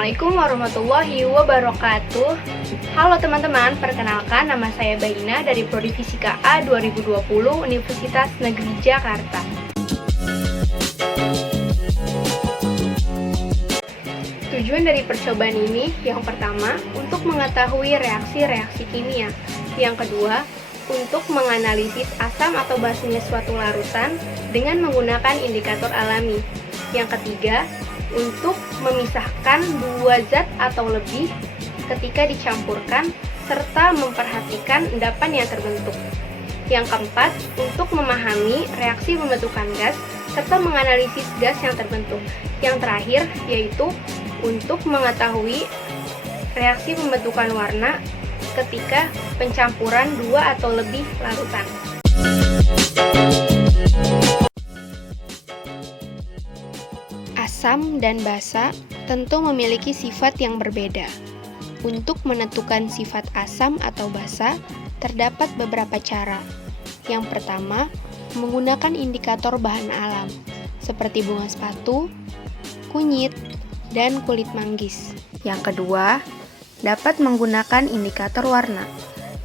Assalamualaikum warahmatullahi wabarakatuh. Halo teman-teman, perkenalkan nama saya Baina dari Prodi Fisika A 2020 Universitas Negeri Jakarta. Tujuan dari percobaan ini yang pertama, untuk mengetahui reaksi-reaksi kimia. Yang kedua, untuk menganalisis asam atau basanya suatu larutan dengan menggunakan indikator alami. Yang ketiga, untuk memisahkan dua zat atau lebih ketika dicampurkan serta memperhatikan endapan yang terbentuk. Yang keempat, untuk memahami reaksi pembentukan gas serta menganalisis gas yang terbentuk. Yang terakhir, yaitu untuk mengetahui reaksi pembentukan warna ketika pencampuran dua atau lebih larutan. Asam dan basa tentu memiliki sifat yang berbeda. Untuk menentukan sifat asam atau basa, terdapat beberapa cara. Yang pertama, menggunakan indikator bahan alam, seperti bunga sepatu, kunyit, dan kulit manggis. Yang kedua, dapat menggunakan indikator warna,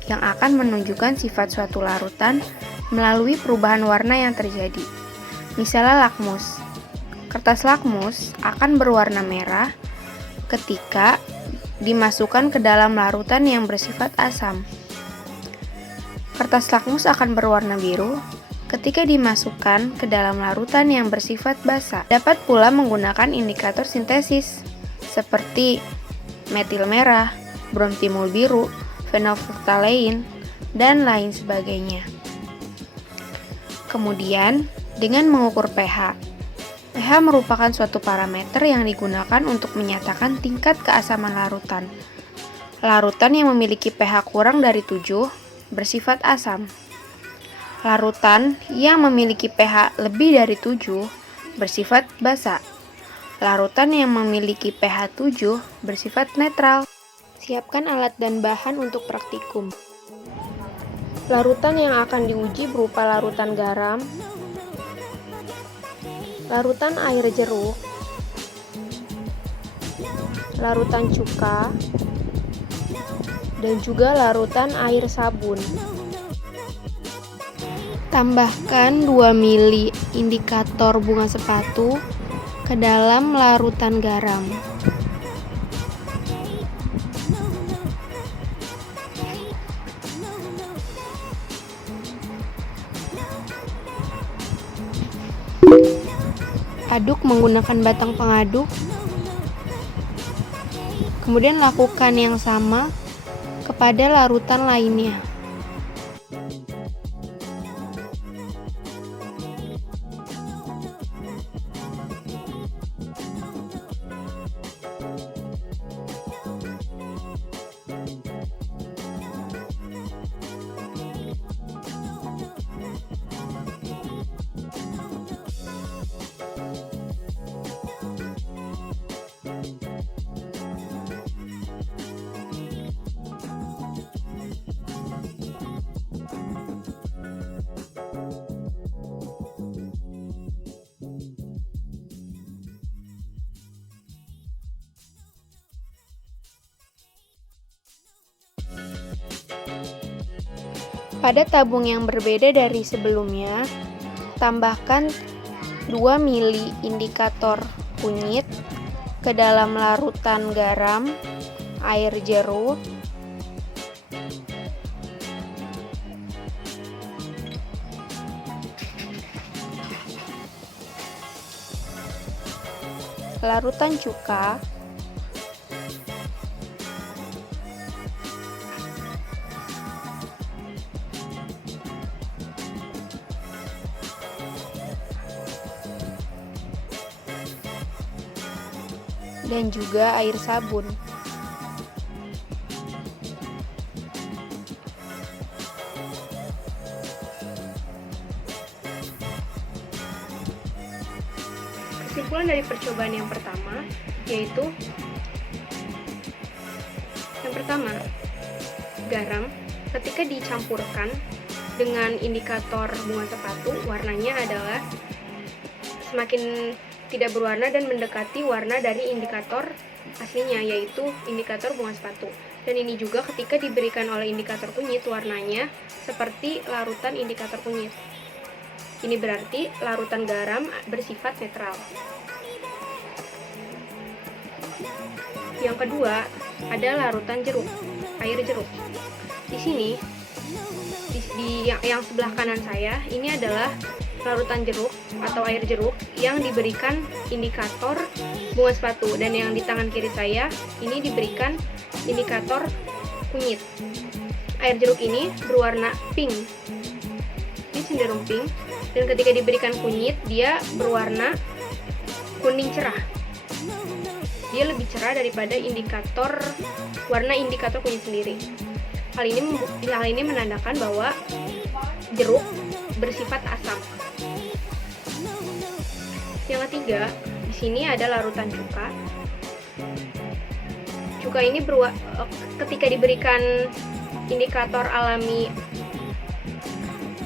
yang akan menunjukkan sifat suatu larutan melalui perubahan warna yang terjadi. Misalnya lakmus. Kertas lakmus akan berwarna merah ketika dimasukkan ke dalam larutan yang bersifat asam. Kertas lakmus akan berwarna biru ketika dimasukkan ke dalam larutan yang bersifat basa. Dapat pula menggunakan indikator sintesis seperti metil merah, bromtimul biru, fenolftalein, dan lain sebagainya. Kemudian, dengan mengukur pH. pH merupakan suatu parameter yang digunakan untuk menyatakan tingkat keasaman larutan. Larutan yang memiliki pH kurang dari 7 bersifat asam. Larutan yang memiliki pH lebih dari 7 bersifat basa. Larutan yang memiliki pH 7 bersifat netral. Siapkan alat dan bahan untuk praktikum. Larutan yang akan diuji berupa larutan garam, larutan air jeruk, larutan cuka, dan juga larutan air sabun. Tambahkan 2 ml indikator bunga sepatu ke dalam larutan garam. Aduk menggunakan batang pengaduk. Kemudian lakukan yang sama kepada larutan lainnya. Pada tabung yang berbeda dari sebelumnya, tambahkan 2 ml indikator kunyit ke dalam larutan garam, air jeruk, larutan cuka, dan juga air sabun. Kesimpulan dari percobaan yang pertama yaitu garam ketika dicampurkan dengan indikator bunga sepatu, warnanya adalah semakin tidak berwarna dan mendekati warna dari indikator aslinya, yaitu indikator bunga sepatu. Dan ini juga ketika diberikan oleh indikator kunyit, warnanya seperti larutan indikator kunyit. Ini berarti larutan garam bersifat netral. Yang kedua ada larutan jeruk, air jeruk. Di sini yang sebelah kanan saya ini adalah larutan jeruk atau air jeruk yang diberikan indikator bunga sepatu, dan yang di tangan kiri saya ini diberikan indikator kunyit. Air jeruk ini berwarna pink, ini cenderung pink, dan ketika diberikan kunyit dia berwarna kuning cerah. Dia lebih cerah daripada warna indikator kunyit sendiri. Hal ini menandakan bahwa jeruk bersifat asam. Yang ketiga, di sini ada larutan cuka. Cuka ini ketika diberikan indikator alami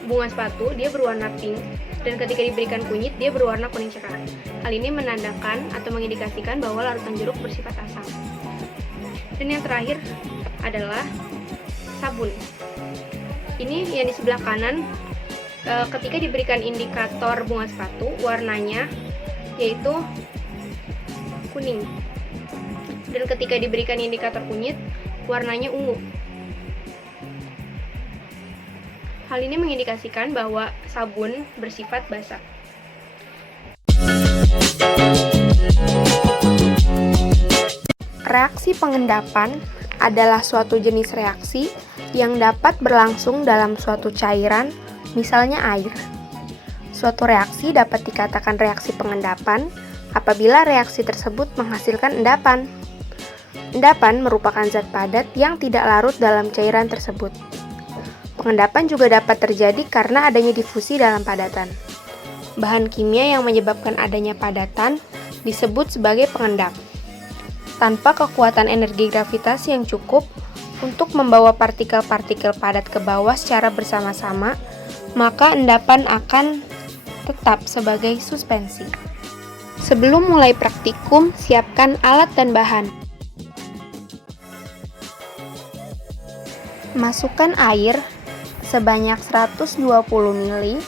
bunga sepatu, dia berwarna pink, dan ketika diberikan kunyit, dia berwarna kuning cerah. Hal ini menandakan atau mengindikasikan bahwa larutan jeruk bersifat asam. Dan yang terakhir adalah sabun. Ini yang di sebelah kanan, ketika diberikan indikator bunga sepatu, warnanya yaitu kuning, dan ketika diberikan indikator kunyit, warnanya ungu. Hal ini mengindikasikan bahwa sabun bersifat basah. Reaksi pengendapan adalah suatu jenis reaksi yang dapat berlangsung dalam suatu cairan, misalnya air. Suatu reaksi dapat dikatakan reaksi pengendapan apabila reaksi tersebut menghasilkan endapan. Endapan merupakan zat padat yang tidak larut dalam cairan tersebut. Pengendapan juga dapat terjadi karena adanya difusi dalam padatan. Bahan kimia yang menyebabkan adanya padatan disebut sebagai pengendap. Tanpa kekuatan energi gravitasi yang cukup untuk membawa partikel-partikel padat ke bawah secara bersama-sama, maka endapan akan tetap sebagai suspensi. Sebelum mulai praktikum, siapkan alat dan bahan. Masukkan air sebanyak 120 ml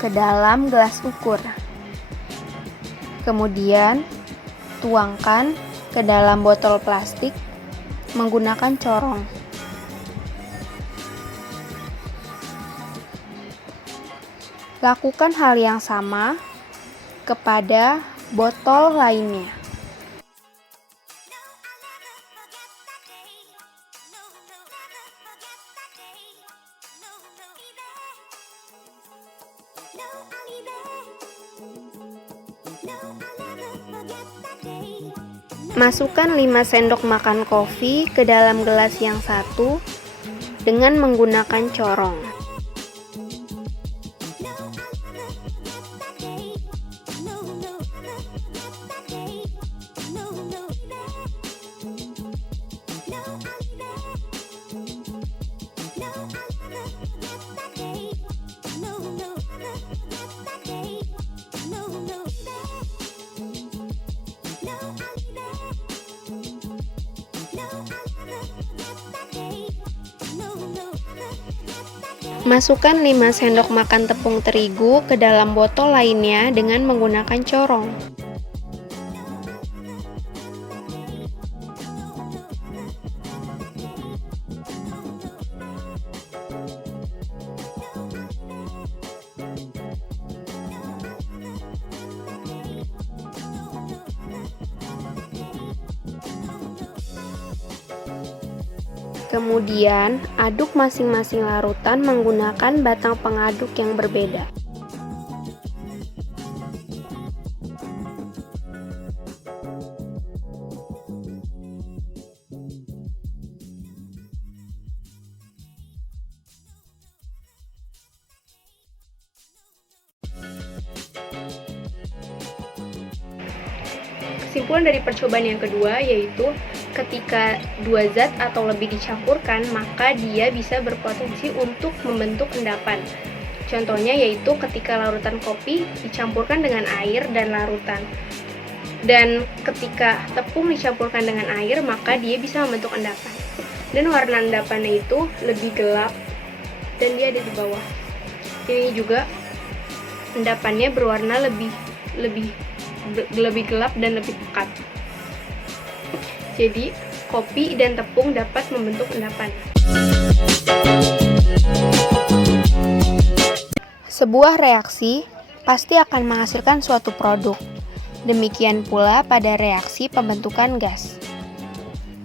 ke dalam gelas ukur. Kemudian, tuangkan ke dalam botol plastik menggunakan corong. Lakukan hal yang sama kepada botol lainnya. Masukkan 5 sendok makan kopi ke dalam gelas yang satu dengan menggunakan corong. Masukkan 5 sendok makan tepung terigu ke dalam botol lainnya dengan menggunakan corong. Kemudian, aduk masing-masing larutan menggunakan batang pengaduk yang berbeda. Kesimpulan dari percobaan yang kedua yaitu ketika dua zat atau lebih dicampurkan, maka dia bisa berpotensi untuk membentuk endapan. Contohnya yaitu ketika larutan kopi dicampurkan dengan air dan larutan Dan ketika tepung dicampurkan dengan air, maka dia bisa membentuk endapan. Dan warna endapannya itu lebih gelap dan dia ada di bawah. Ini juga endapannya berwarna lebih gelap dan lebih pekat. Jadi, kopi dan tepung dapat membentuk endapan. Sebuah reaksi pasti akan menghasilkan suatu produk. Demikian pula pada reaksi pembentukan gas.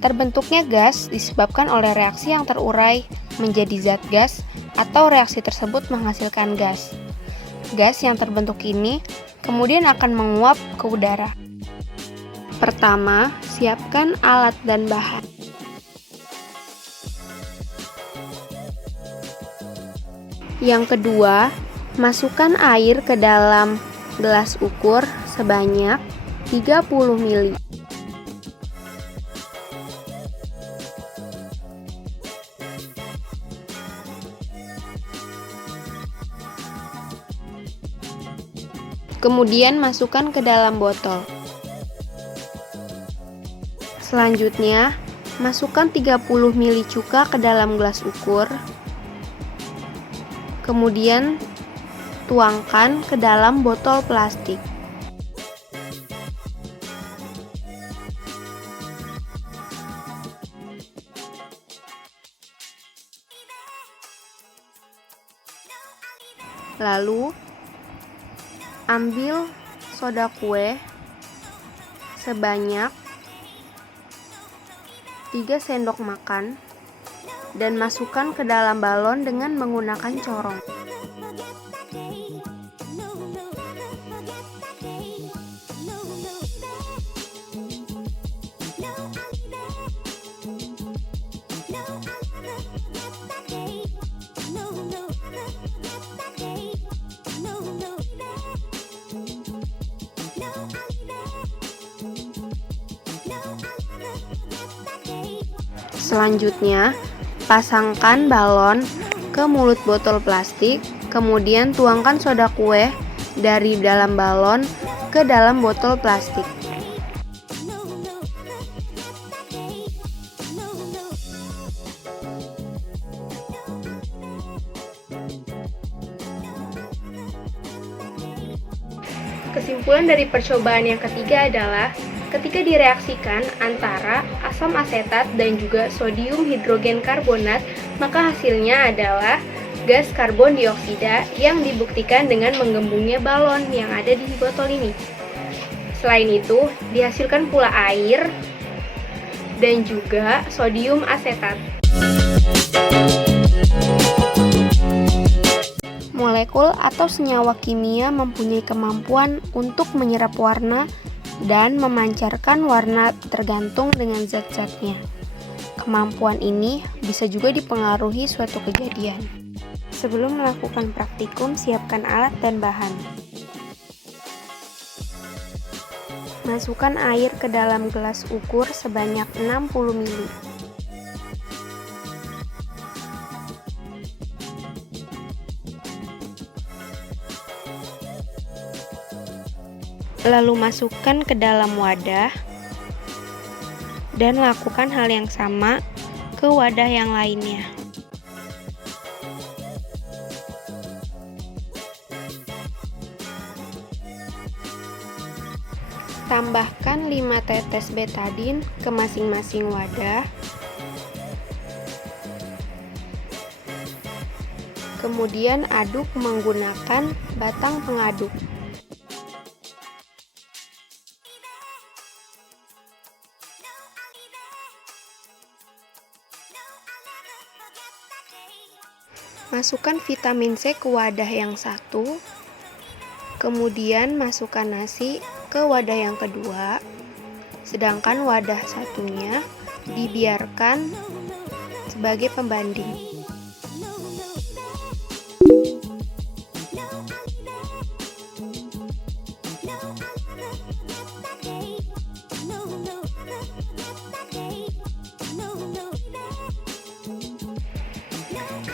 Terbentuknya gas disebabkan oleh reaksi yang terurai menjadi zat gas atau reaksi tersebut menghasilkan gas. Gas yang terbentuk ini kemudian akan menguap ke udara. Pertama, siapkan alat dan bahan. Yang kedua, masukkan air ke dalam gelas ukur sebanyak 30 ml. Kemudian masukkan ke dalam botol. Selanjutnya, masukkan 30 ml cuka ke dalam gelas ukur. Kemudian, tuangkan ke dalam botol plastik. Lalu, ambil soda kue sebanyak 3 sendok makan dan masukkan ke dalam balon dengan menggunakan corong. Selanjutnya, pasangkan balon ke mulut botol plastik, kemudian tuangkan soda kue dari dalam balon ke dalam botol plastik. Kesimpulan dari percobaan yang ketiga adalah ketika direaksikan antara asam asetat dan juga sodium hidrogen karbonat, maka hasilnya adalah gas karbon dioksida yang dibuktikan dengan menggembungnya balon yang ada di botol ini. Selain itu, dihasilkan pula air dan juga sodium asetat. Molekul atau senyawa kimia mempunyai kemampuan untuk menyerap warna dan memancarkan warna tergantung dengan zat-zatnya. Kemampuan ini bisa juga dipengaruhi suatu kejadian. Sebelum melakukan praktikum, siapkan alat dan bahan. Masukkan air ke dalam gelas ukur sebanyak 60 ml. Lalu masukkan ke dalam wadah dan lakukan hal yang sama ke wadah yang lainnya. Tambahkan 5 tetes betadin ke masing-masing wadah. Kemudian aduk menggunakan batang pengaduk. Masukkan vitamin C ke wadah yang satu, kemudian masukkan nasi ke wadah yang kedua, sedangkan wadah satunya dibiarkan sebagai pembanding.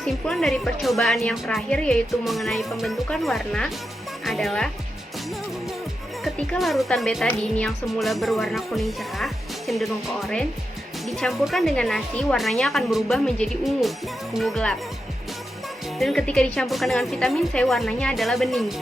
Kesimpulan dari percobaan yang terakhir yaitu mengenai pembentukan warna adalah ketika Ketika larutan betadin yang semula berwarna kuning cerah, cenderung ke oranye, dicampurkan dengan nasi, warnanya akan berubah menjadi ungu gelap. Dan ketika dicampurkan dengan vitamin C, warnanya adalah bening.